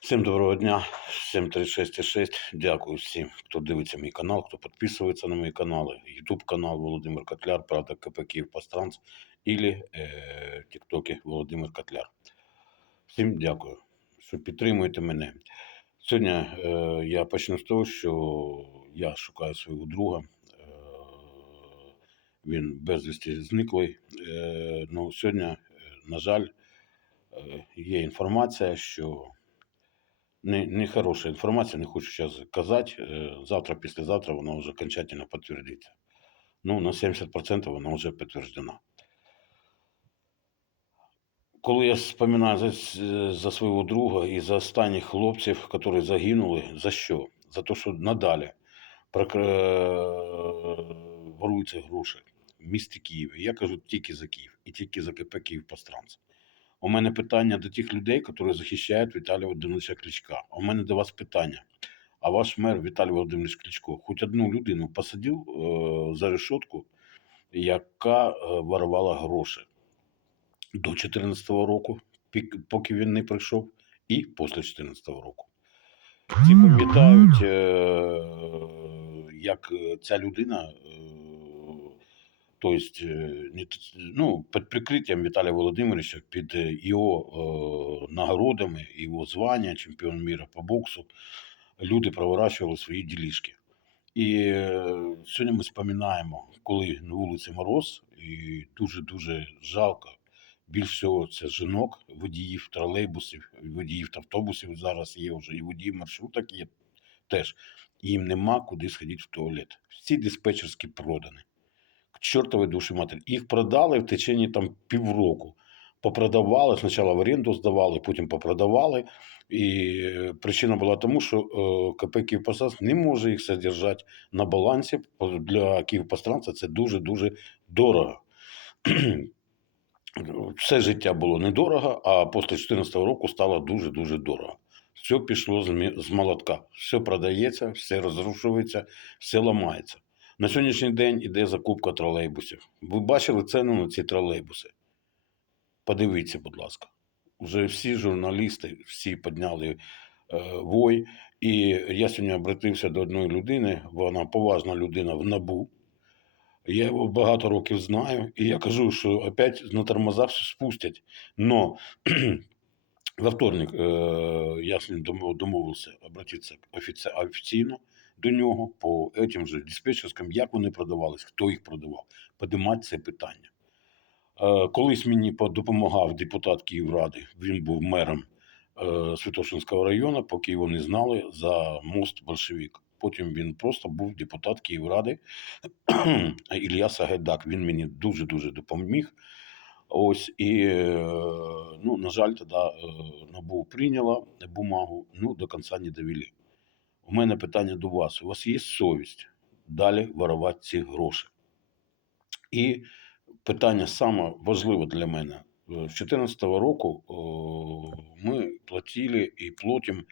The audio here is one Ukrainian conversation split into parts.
Всім доброго дня, всім 366. Дякую всім, хто дивиться мій канал, хто підписується на мої канали. Ютуб канал Володимир Котляр, Правда КП Київ Пастранц і е, Тіктоки Володимир Котляр. Всім дякую, що підтримуєте мене. Сьогодні е, я почну з того, що я шукаю свого друга. Е, він безвісті зниклий. Е, ну, сьогодні, е, на жаль, е, є інформація, що не, не інформація, не хочу зараз казати. Е, Завтра, післязавтра вона вже окончательно підтвердиться. Ну, на 70% вона вже підтверджена. Коли я вспоминаю за, за свого друга і за останніх хлопців, які загинули, за що? За те, що надалі прокр- воруються гроші в місті Києві. Я кажу тільки за Київ і тільки за КП Київ Пастранц. У мене питання до тих людей, які захищають Віталія Володимировича Кличка. У мене до вас питання. А ваш мер Віталій Володимирович Кличко хоч одну людину посадив е, за решетку, яка е, воровала гроші до 2014 року, поки він не прийшов, і після 2014 року. Всі пам'ятають, е, як е, ця людина, е, тобто, ну, під прикриттям Віталія Володимировича, під його е, нагородами, його звання, чемпіон міра по боксу, люди проворачували свої ділішки. І сьогодні ми споминаємо, коли на вулиці Мороз, і дуже-дуже жалко. Більш всього це жінок, водіїв тролейбусів, водіїв автобусів зараз є вже, і водіїв маршруток є теж. Їм нема куди сходити в туалет. Всі диспетчерські продані. К чортовій душі матері. Їх продали в течение там півроку. Попродавали, спочатку в оренду здавали, потім попродавали. І е, причина була тому, що е, КП «Київпостранц» не може їх содержати на балансі. Для Київпостранця це дуже-дуже дорого. Все життя було недорого, а після 2014 року стало дуже-дуже дорого. Все пішло з молотка. Все продається, все розрушується, все ламається. На сьогоднішній день іде закупка тролейбусів. Ви бачили ціну на ці тролейбуси? Подивіться, будь ласка. Вже всі журналісти, всі підняли е, вой. І я сьогодні обратився до одної людини, вона поважна людина в набу. Я його багато років знаю, і я кажу, що опять на тормозах спустять. Но во вторник е, я з ним домовився обратитися офіці- офіційно до нього по этим же диспетчерським, як вони продавались, хто їх продавав, подимати це питання. Е, Колись мені допомагав депутат Київради, він був мером е, Святошинського району, поки його не знали за мост Большевик. Потім він просто був депутат Київради Ілля Сагайдак. Він мені дуже-дуже допоміг. Ось і, е, ну, на жаль, тоді НАБУ прийняла бумагу, ну, до кінця не довели. У мене питання до вас. У вас є совість далі воровати ці гроші? І питання саме важливе для мене. З 2014 року ми платили і платимо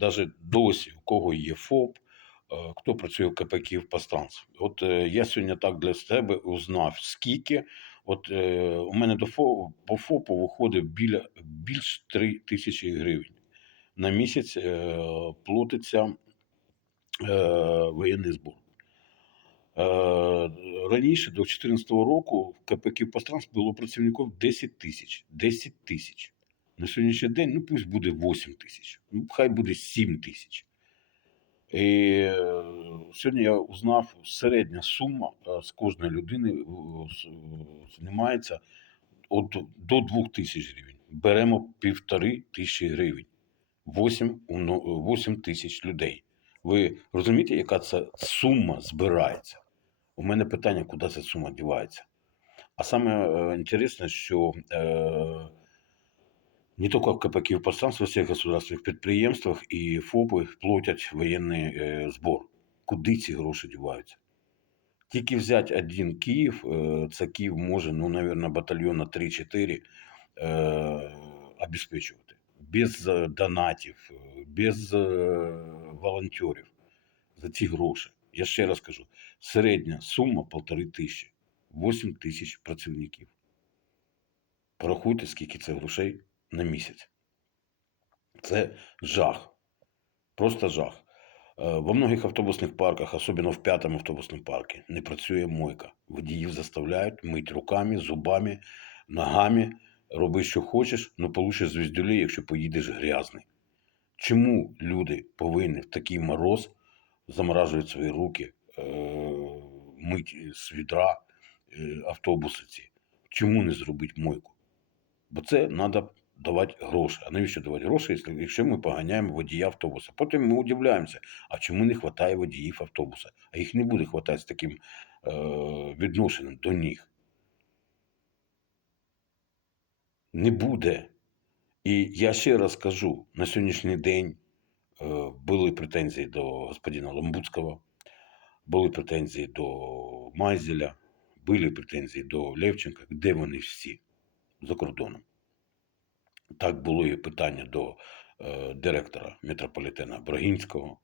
навіть досі, у кого є ФОП, е, хто працює в КП Київпастранц. От е, я сьогодні так для себе узнав, скільки. От е, у мене до ФО, по ФОПу виходить біля більш 3 тисячі гривень. На місяць платиться воєнний збор. Е, раніше, до 2014 року, в КП «Київпастранс» було працівників 10 тисяч. 10 тисяч. На сьогоднішній день, ну пусть буде 8 тисяч, ну хай буде 7 тисяч. І е, сьогодні я узнав, середня сума е, з кожної людини е, е, знімається от до 2 тисяч гривень. Беремо півтори тисячі гривень. 8, 8 тисяч людей. Ви розумієте, яка це сума збирається? У мене питання, куди ця сума дівається. А саме е, інтересне, що е, не тільки в КП «Київпостранц», во всіх государственних підприємствах і ФОПи платять воєнний е, збор. Куди ці гроші діваються? Тільки взяти один Київ, е, це Київ може, ну, мабуть, батальйона 3-4 е, обезпечувати. Без е, донатів, без е, волонтерів за ці гроші. Я ще раз кажу, середня сума полтори тисячі, 8 тисяч працівників. Порахуйте, скільки це грошей на місяць. Це жах. Просто жах. Е, Во многих автобусних парках, особливо в п'ятому автобусному парку, не працює мойка. Водіїв заставляють мити руками, зубами, ногами, роби, що хочеш, але получиш звіздюлі, якщо поїдеш грязний. Чому люди повинні в такий мороз заморажувати свої руки, е, мить з відра е, автобуси ці? Чому не зробити мойку? Бо це треба давати гроші. А навіщо давати гроші, якщо- ми поганяємо водія автобуса? Потім ми удивляємося, а чому не вистачає водіїв автобуса? А їх не буде вистачати з таким е, відношенням до них. Не буде. І я ще раз кажу: на сьогоднішній день е, були претензії до господина Ламбуцького, були претензії до Майзеля, були претензії до Левченка. Де вони всі? За кордоном. Так було і питання до е, директора метрополітена Брагінського,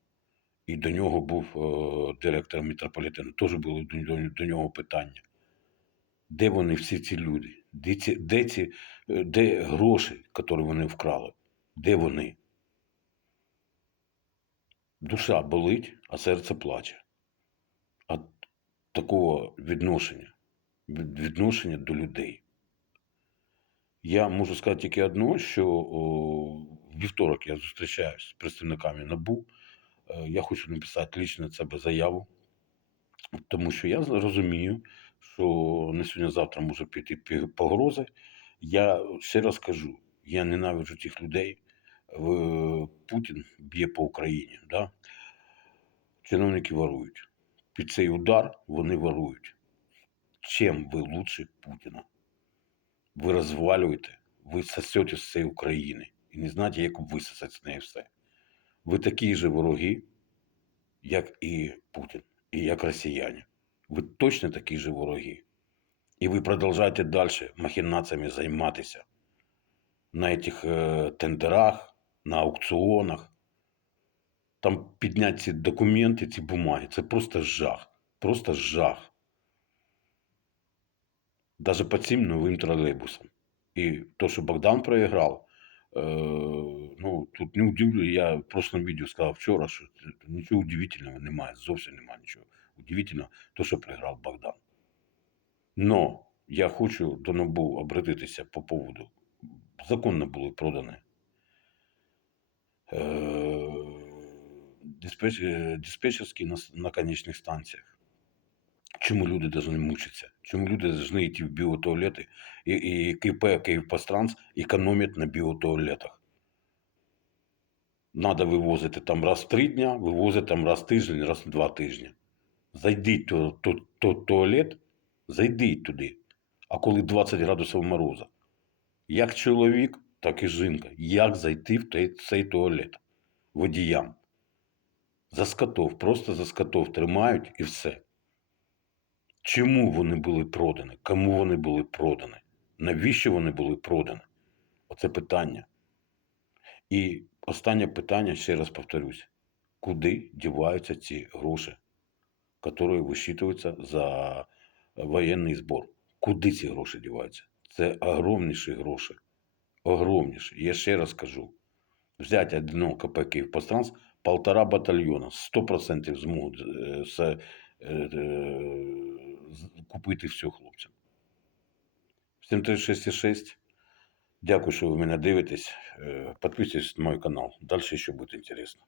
і до нього був е, директор метрополітену. Теж були до, до, до нього питання. Де вони всі ці люди? Де ці, де, ці, е, де гроші, які вони вкрали? Де вони? Душа болить, а серце плаче. А такого відношення, відношення до людей. Я можу сказати тільки одно, що в вівторок я зустрічаюся з представниками НАБУ. Е, Я хочу написати лично на себе заяву, тому що я розумію, що не сьогодні-завтра може піти пі- погрози. Я ще раз кажу, я ненавиджу тих людей. Путін б'є по Україні. Да? Чиновники ворують. Під цей удар вони ворують. Чим ви лучше Путіна? Ви розвалюєте, ви сосете з цієї України і не знаєте, як висосати з неї все. Ви такі ж вороги, як і Путін, і як росіяни. Ви точно такі ж вороги. І ви продовжуєте далі махінаціями займатися на цих е, тендерах, на аукціонах. Там підняти ці документи, ці бумаги. Це просто жах. Просто жах. Даже по цим новим тролейбусам. І то, що Богдан проіграв, е, ну, тут не удивлю, я в прошлому відео сказав вчора, що нічого удивительного немає, зовсім немає нічого. Удивительного, то, що програв Богдан. Но я хочу до НАБУ обратитися по поводу. Законно були продані е, диспетч, е, диспетчерські на, с- конечних станціях. Чому люди повинні мучитися? Чому люди повинні йти в біотуалети і, і КП «Київпостранс» економять на біотуалетах? Надо вивозити там раз в три дня, вивозити там раз в тиждень, раз в два тижні. Зайдіть то, то, то туалет, зайдіть туди. А коли 20 градусів мороза, як чоловік, так і жінка, як зайти в той, цей туалет водіям? За скотов, просто за скотов тримають і все. Чому вони були продані? Кому вони були продані? Навіщо вони були продані? Оце питання. І останнє питання, ще раз повторюсь: куди діваються ці гроші, які висчитуються за воєнний збор? Куди ці гроші діваються? Це огромніші гроші. Огромніші. Я ще раз кажу: взяти одного КП «Київпостранс» полтора батальйона, 100% зможуть все, купити все хлопцям. 7366. Дякую, що ви мене дивитесь. Е, Підписуйтесь на мой канал. Далі ще буде інтересно.